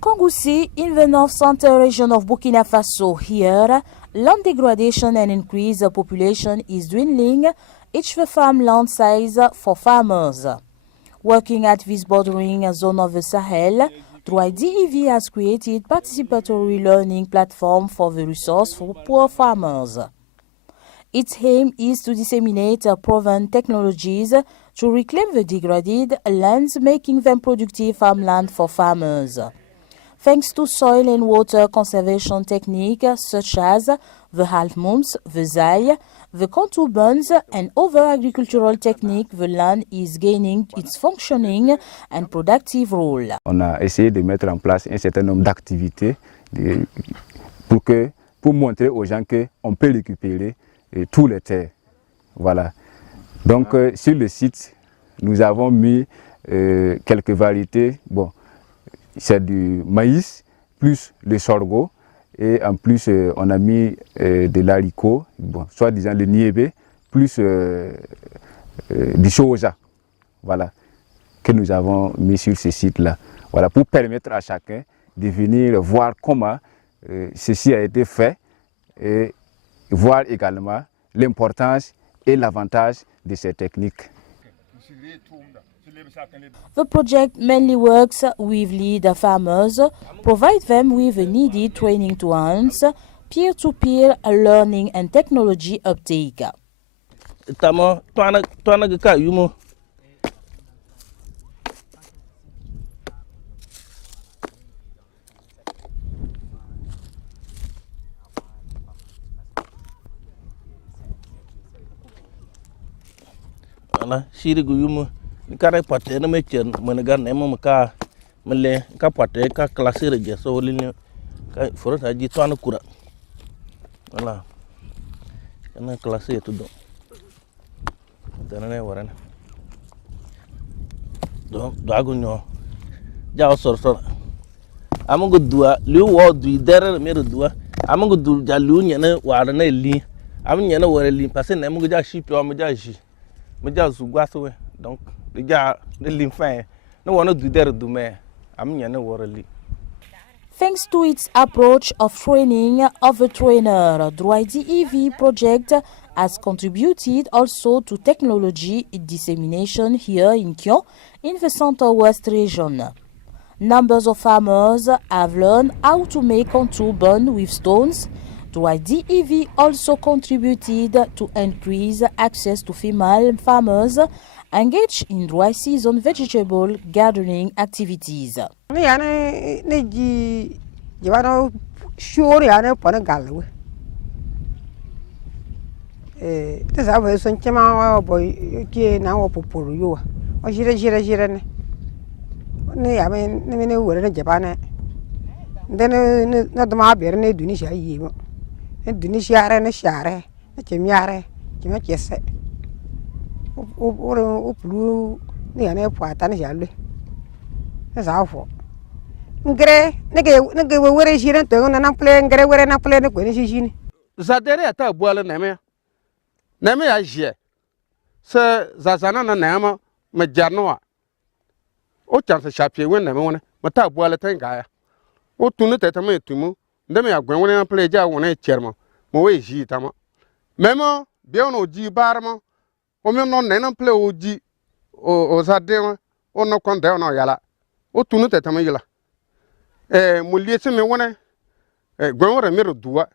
Kongoussi, in the north central region of Burkina Faso, here, land degradation and increased population is dwindling each the farmland size for farmers. Working at this bordering zone of the Sahel, Droit DEV has created participatory learning platform for the resource for poor farmers. Its aim is to disseminate proven technologies to reclaim the degraded lands, making them productive farmland for farmers. Thanks to soil and water conservation techniques such as the half moons, the zai, the contour bunds, and other agricultural techniques, the land is gaining its functioning and productive role. On a essayé de mettre en place un certain nombre d'activités pour montrer aux gens qu'on peut récupérer tous les terres. Voilà. Donc sur le site, nous avons mis quelques variétés. Bon, c'est du maïs plus le sorgho et en plus on a mis de l'haricot, bon, soit disant le niébé plus du soja, voilà, que nous avons mis sur ce site-là. Voilà, pour permettre à chacun de venir voir comment ceci a été fait et voir également l'importance et l'avantage de ces techniques. The project mainly works with lead farmers, provide them with the needed training to enhance peer-to-peer learning and technology uptake. Kare pate na me chen menegar nema ka mele ka pate ka classe reje so lini ka forota ji to kura wala na classe to do dana ne warana do dago nyo ja sor amango dua liu wo du dere me dua amango du ja liu nyane wara na li am nyane wara li parce na amango ja shipi o me ja ji me ja zugwa so we donc Thanks to its approach of training of the trainer, Droit DEV project has contributed also to technology dissemination here in Kyon, in the Centre-Ouest region. Numbers of farmers have learned how to make contour bun with stones. Droit DEV also contributed to increase access to female farmers engaged in dry season vegetable gardening activities. Zadere ata boale neme ya je se zazana na nema me jarnoa o chanse chapie wen neme wona mata boale tenga ya o tunu tete me tumu ndeme ya gwen wona na ple ja wona chermo mo we ji tama memo bi ono ji barmo o me no nena ple o ji o zadere o no kon de no yala o tunu tete me yila mo liese me wona gwen wora me duwa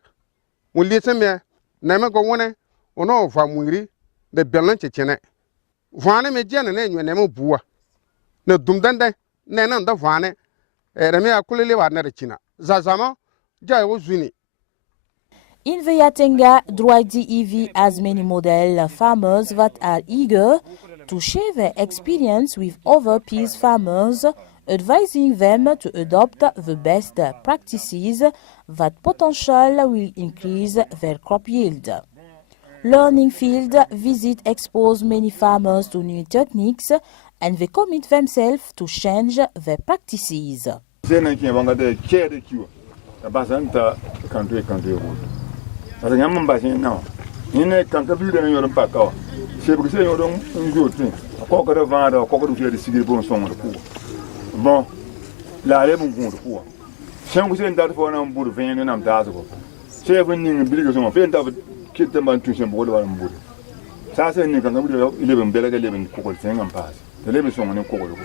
mo liese me na me go wona ono va muiri de belan chechene vane me jene ne nwe ne mo buwa na dumdande ne na nda vane reme akulele wa na china zazama jai wo zuni. In the Yatenga, Droit DEV has many model farmers that are eager to share their experience with other peace farmers, advising them to adopt the best practices that potential will increase their crop yield. Learning field visit expose many farmers to new techniques and they commit themselves to change their practices. Bon, la Sen ku sen dar fo na mbur ven na mta ko. Chef ni ngi bi so fen ta kit ta ban tu sen bo do mbur. Sa sen ni kan ga bi ile ben bela ga leben ko ko sen ngam pas. De leben so ngani ko ko.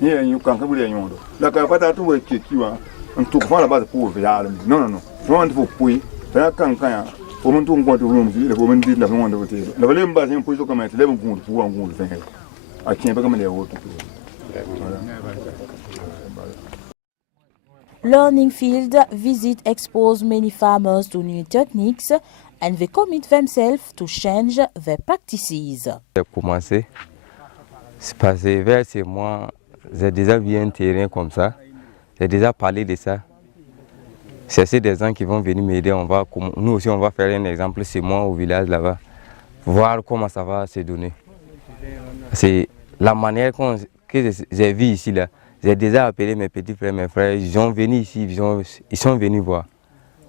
Ni en kan ka bi le nyondo. La ka pata tu we ki kiwa. On tu ko fa la ba pour ya. Non. So on faut puis. Ta kan ya. O mun tu ko tu rum si le ko mun di la mo ndo te. La leben ba sen pour so comme te leben ko pour ngul fen. A tien pas comme les autres. Learning Field visit expose many farmers to new techniques and they commit themselves to change their practices. J'ai commencé, c'est passé vers ces mois, j'ai déjà vu un terrain comme ça, j'ai déjà parlé de ça. C'est des gens qui vont venir m'aider, nous aussi on va faire un exemple, c'est moi au village là-bas, voir comment ça va se donner. C'est la manière que j'ai vu ici là. J'ai déjà appelé mes petits frères, mes frères, ils sont venus ici, ils sont venus voir.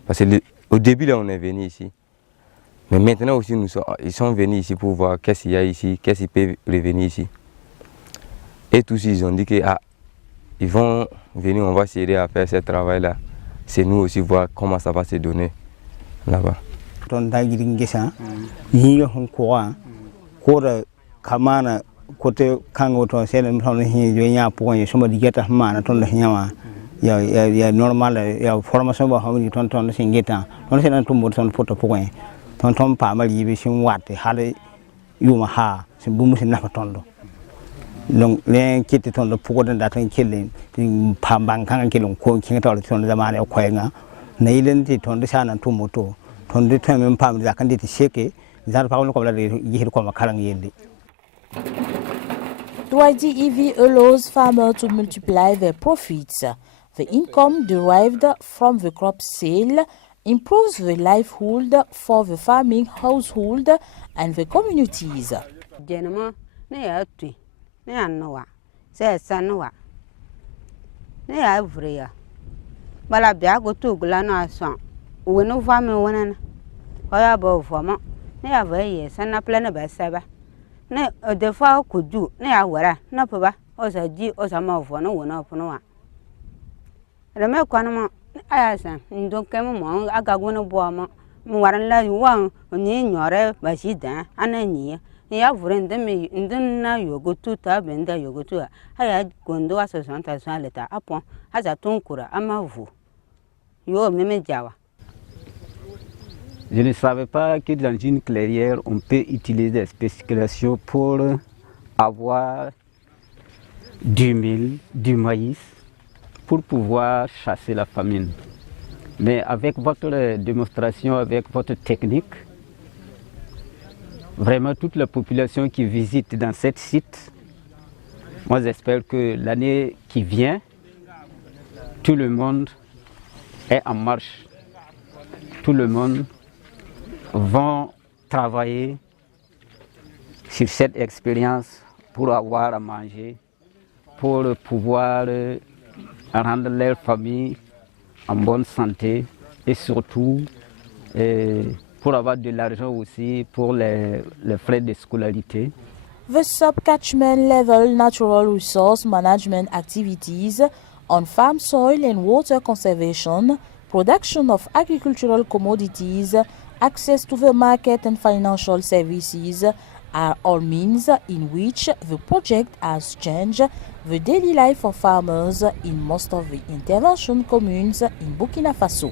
Parce qu'au début là on est venu ici. Mais maintenant aussi ils sont venus ici pour voir qu'est-ce qu'il y a ici, qu'est-ce qu'ils peuvent revenir ici. Et tous ils ont dit que ils vont venir, on va s'aider à faire ce travail là. C'est nous aussi voir comment ça va se donner là-bas. Côté kango to selen ton hi jonya point somo di geta mana ton hinyama ya normal ya formation ba hawni ton singeta ton selen tumbo ton photo point ton pa mali bi sim watte hale yuma ha sim bumu sin nafa tondo donc len kitti ton do pogo da tan kellen pa bang kan kelon ko kin to ton zamane ko nga nailen ti ton sana tumbo to ton de tan pam da kan di sheke zar pa ko la yihir ko makalang yelde. The YDEV allows farmers to multiply their profits. The income derived from the crop sale improves the livelihood for the farming household and the communities. Ne de fa ko du ne ya wara na paba o sa ji o sa ma fo no wona fo no wa re me kwanu mo aya sa ndo ke mo aga gwono bo mo waran la wa ni nyore ba shi da anani ya vure ndeme ndna yogo tu ta benda yogo tu aya gondo aso santa so leta apon aza tonkura amavu yo meme jawa. Je ne savais pas que dans une clairière, on peut utiliser des spéculations pour avoir du mil, du maïs, pour pouvoir chasser la famine. Mais avec votre démonstration, avec votre technique, vraiment toute la population qui visite dans cet site, moi j'espère que l'année qui vient, tout le monde est en marche. Tout le monde vont travailler sur cette expérience pour avoir à manger, pour pouvoir rendre leur famille en bonne santé et surtout pour avoir de l'argent aussi pour les frais de scolarité. The sub-catchment level natural resource management activities on farm soil and water conservation, production of agricultural commodities, access to the market and financial services are all means in which the project has changed the daily life of farmers in most of the intervention communes in Burkina Faso.